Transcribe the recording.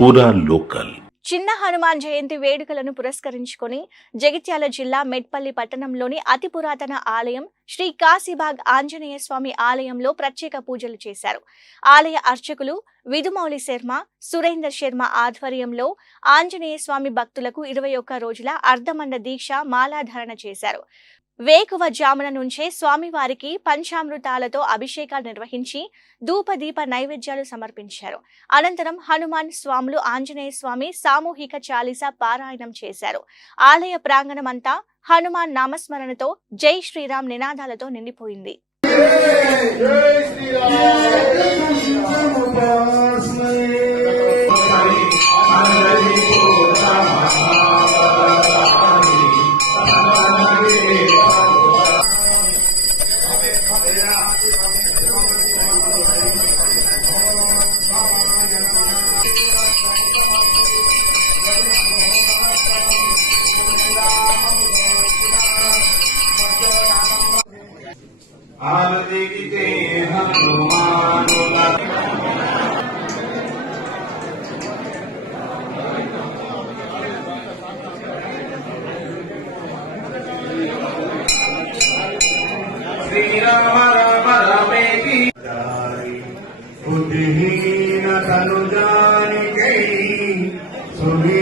పూరా లోకల్. చిన్న హనుమాన్ జయంతి వేడుకలను పురస్కరించుకొని జగిత్యాల జిల్లా మెట్పల్లి పట్టణంలోని అతి పురాతన ఆలయం శ్రీ కాశీబాగ్ ఆంజనేయ స్వామి ఆలయంలో ప్రత్యేక పూజలు చేశారు. ఆలయ అర్చకులు విధుమౌళి శర్మ, సురేందర్ శర్మ ఆధ్వర్యంలో ఆంజనేయ స్వామి భక్తులకు 21 రోజుల అర్ధమండ దీక్ష మాలాధారణ చేశారు. వేకువజామున నుంచే స్వామివారికి పంచామృతాలతో అభిషేకాలు నిర్వహించి ధూపదీప నైవేద్యాలు సమర్పించారు. అనంతరం హనుమాన్ స్వాములు ఆంజనేయ స్వామి సామూహిక చాలీస పారాయణం చేశారు. ఆలయ ప్రాంగణమంతా హనుమాన్ నామస్మరణతో జై శ్రీరామ్ నినాదాలతో నిండిపోయింది. बुद्धिहीन तनु जानिके सुनी